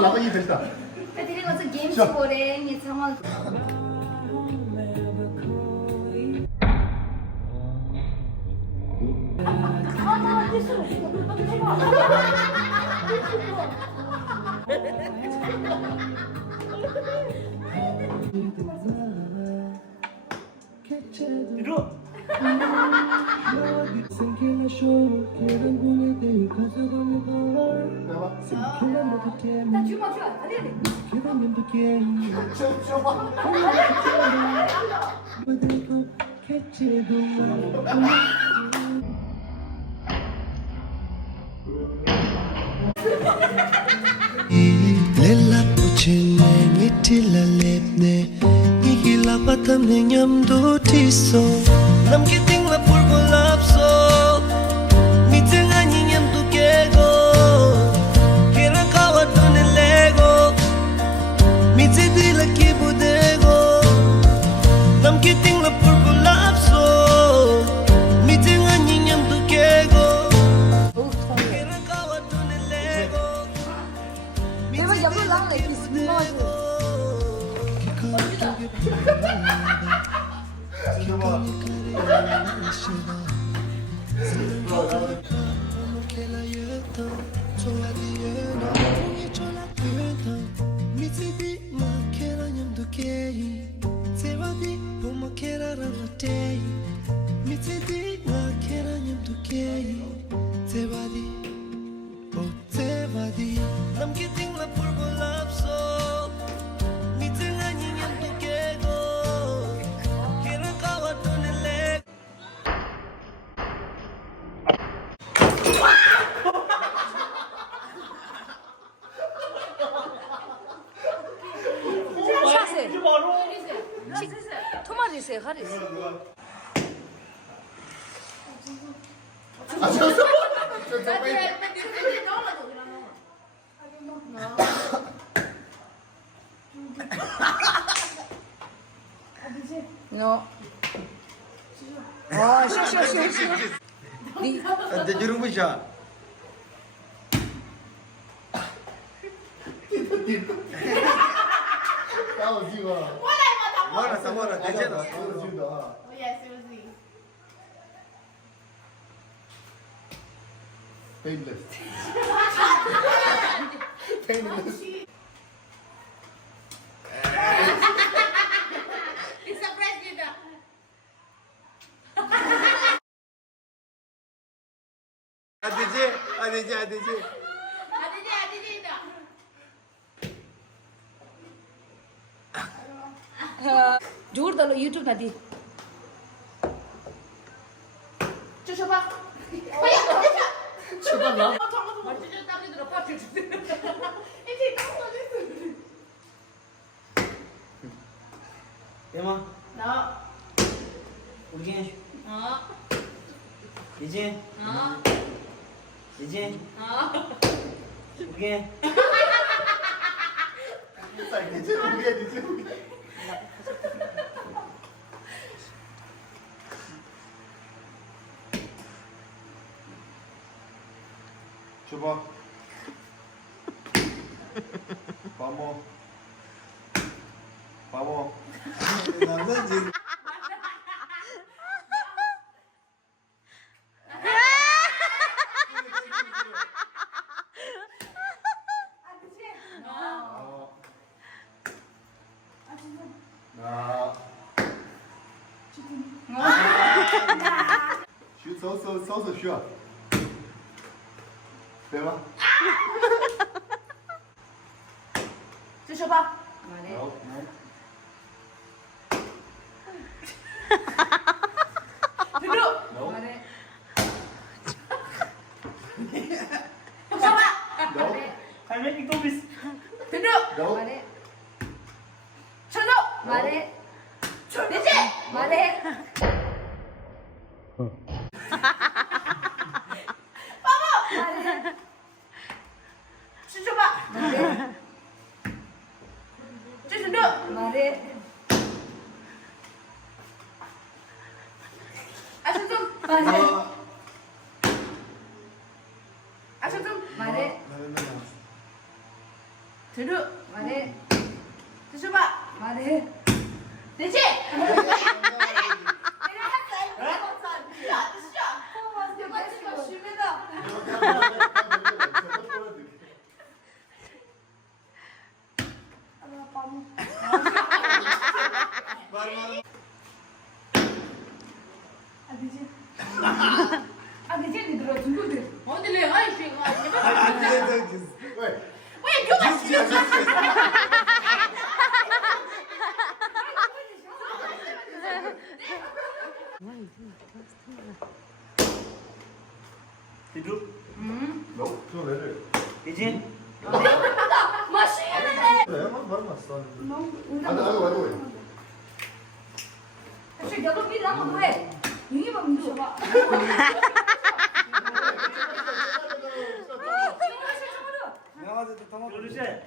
老板一分的。哎，这个是 game show 的，你知道吗？ 那去吧去，快点的。 Lela puchine ngitila lepne ngihila patam ne nyamdo tiso nam kiting la purgo lapso mitenga nyamdo kego kera kawa tone lego mitedi la kibudego nam kiting la purgo lapso mitenga nyamdo kego kera kawa tone lego 你们要不让那个什么子？ Nam kiting la purgo lapso mitenga nyam tu kego kera kawa tone leg啥事？토마토 세 하리. 아, 저 빼. No. 와, 쇼쇼쇼쇼. 니 근데 이런 거야. 싸워 지금. 뭐라 되잖아. 싸워 Painless. Painless. It's a president. 아니지. जोर डालो YouTube ना दी. चुप 쳐봐. 대마 나. 우리 어. 이제 어. 이제 어. 우리 이제. 줘봐. 바모. 남자지. 서서 쉬어. 대박. 드셔봐. 말해. 들어. 말해. 드셔봐. 말해. 할머니 고비스 들어. 말해. 쳐줘. 말해. 되지. 말해. 말해. 드셔봐. 말해. 드셔. 말해. 아셔좀 말해. 아셔좀 말해. 주루 말해. 드셔봐 말해. 되지? Tidur. 좀 왜래? Izin. 그래, 말았어. 아이고. Lurusnya.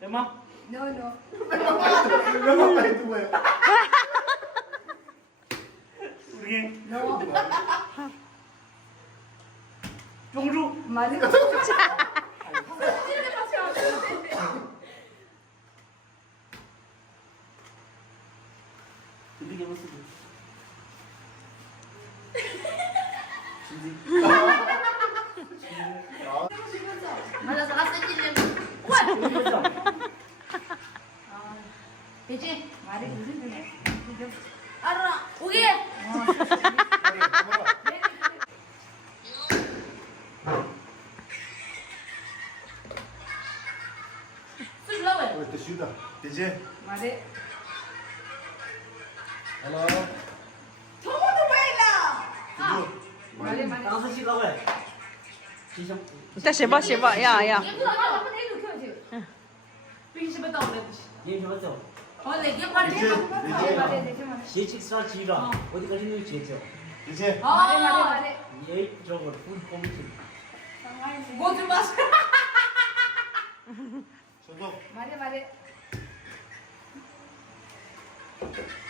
Emang? No, no. 몇 itu gue. Pergi. No. Tunggu. 말해. Jadi gimana sih? 맞아, 나왔어, 찔림. 되지? 말해, 무슨 소리야? 알아, 오게! 술 넣어. 또 쉬다. 되지? 말해. 하나. 저거도 왜이라? 말해, 말해. Langsung sih kau eh. Sisa. 再写吧写吧呀呀 얘 그거 안 하면 내일 켜야지. 빙시 뱉다 오래. Dia cuma tu. 내게 말해. 이제, 이제. 말해, 내게 말해. Sejak saat cira. Odi kali ni cecok. 되지? 말해. Ye coba pun komisi. 뭐 좀 마셔. 저도. 말해.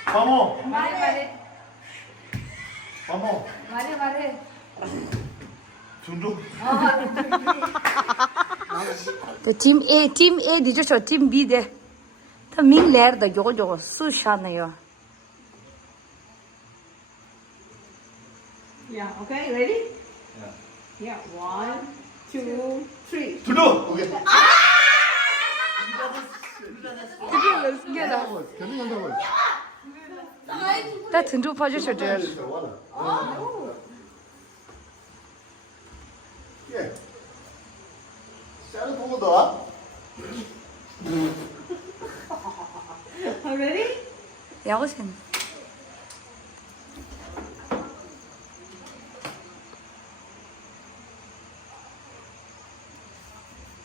마모. 말해. 마모. 말해. 준주. team A 你就说 team B 的他明来的有是啥的哟 Yeah, okay, ready? Yeah, 1, 2, 3. 준주. 오케이. 가능한다고. 但成都跑就是这样 예. 샤를 보고 너. Ready? 摇钱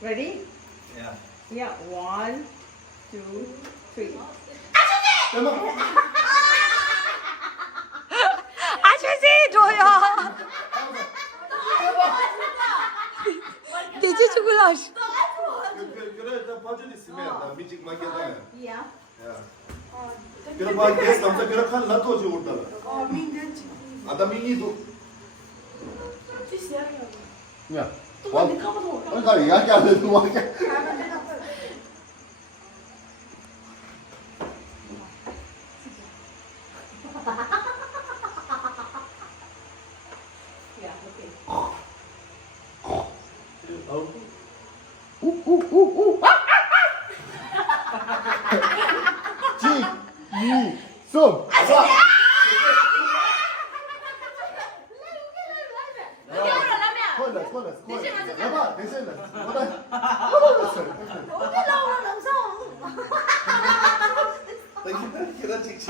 Ready? 야. Yeah, 1, 2, 3. 아저씨 줘요 돼지 죽을라 그래, 나 봐줄 있으면 나 미직 맡겨놔. Yeah. 야. 그래 봐, 게스 남자 그래 칸 나도 줘 온다. 아다 미니도. 야. 와. 나 이야기 안 해도 와. Yeah, okay. 좀. 콜라. 해봐, 대신에. 계단 찍지.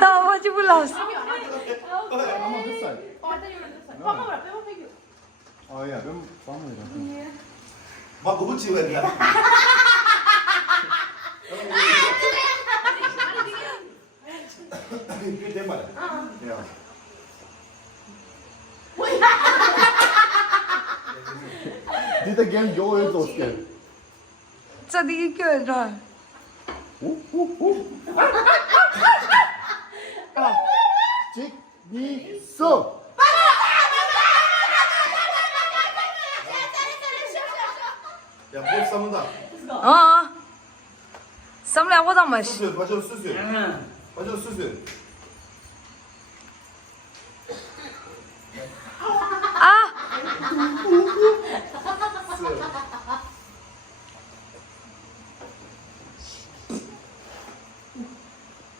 나 뭐지 몰랐어 한번 됐어. 아, 야, 몇 빵이라. 막 그거 찍어야 돼. 이게 내 말이야. 야. Did the game go into skin? 这里一个人。 찍, 니, 쏘. 야, 뭘 싸문다. 어. 什么来？我咋没？ 수술, 빠져 수술. 빠져 수술. 아.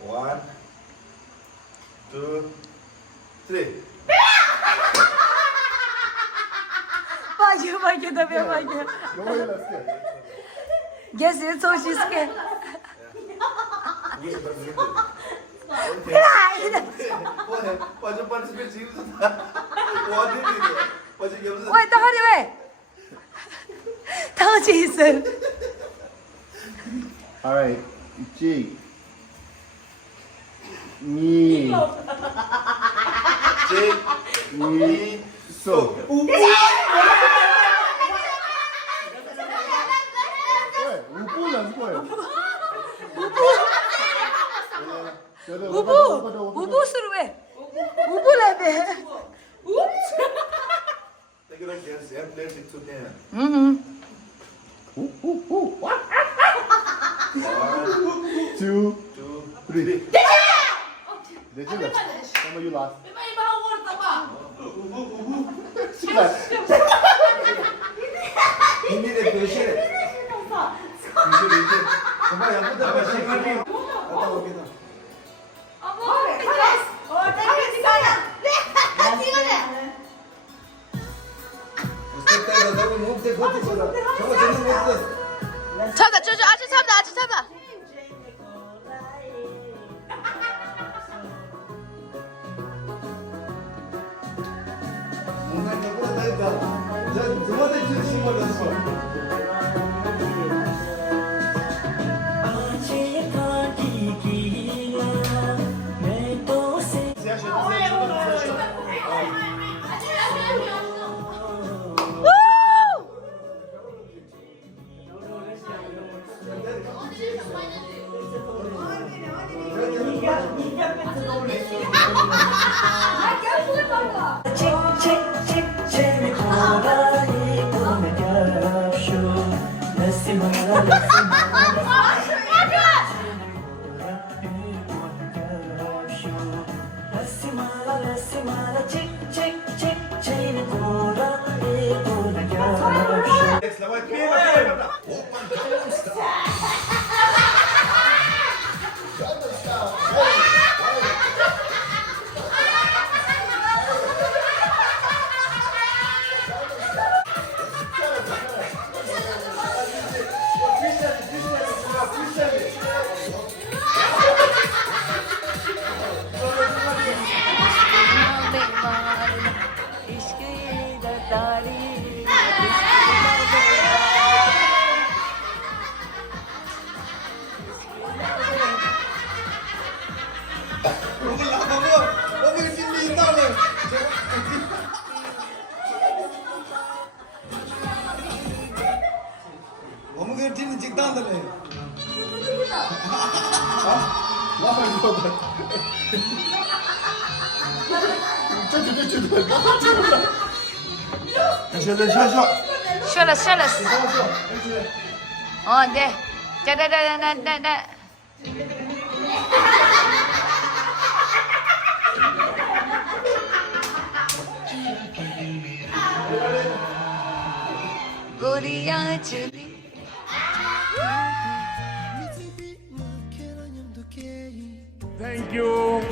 One, two, three. 把给特别把给。 영어 해놨어. Guess it's all she's scared. 빠져 빠져 지금 와 되게 빠져 여기서 왜 당하지 왜? 당하지 있어. Alright, 찍, 니, 찍, 니, 쏘. 왜? 우부 연습 거예요. 우부 수를 왜? 우부래 왜? Take it again, and let it to them. One, two, three. 내 줄래. How you last? 힘이래 표시래. 정말 양보다 맛있게. 참다 저저 아직 참다 아직 참다. 쉬어了쉬어了。哦对，对。 고리야 주니 Thank you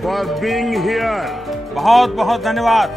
for being here. बहुत बहुत धन्यवाद।